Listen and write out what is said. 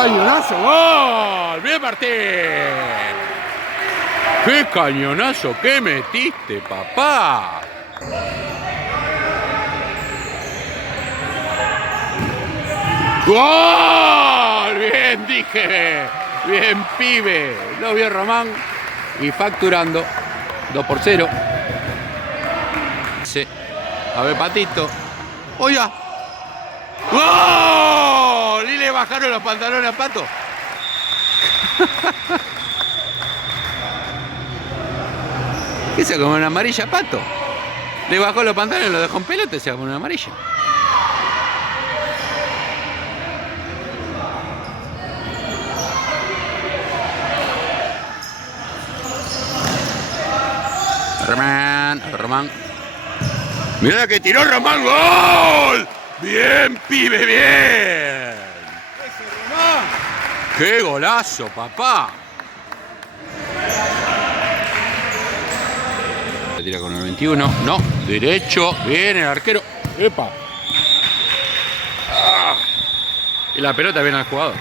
cañonazo! ¡Gol! ¡Bien, Martín! ¡Qué cañonazo que metiste, papá! ¡Gol! Bien, dije. Bien, pibe. Lo vio Román. Y facturando. 2-0. Sí. A ver, Patito. ¡Oiga! ¡Gol! Y le bajaron los pantalones a Pato. ¿Qué se come una amarilla, Pato? Le bajó los pantalones, lo dejó en pelota y se come una amarilla. Román. Mirá que tiró Román. ¡Gol! Bien, pibe, bien. ¡Qué golazo, papá! Se tira con el 21. No, derecho. Bien, el arquero. ¡Epa! Y la pelota viene al jugador.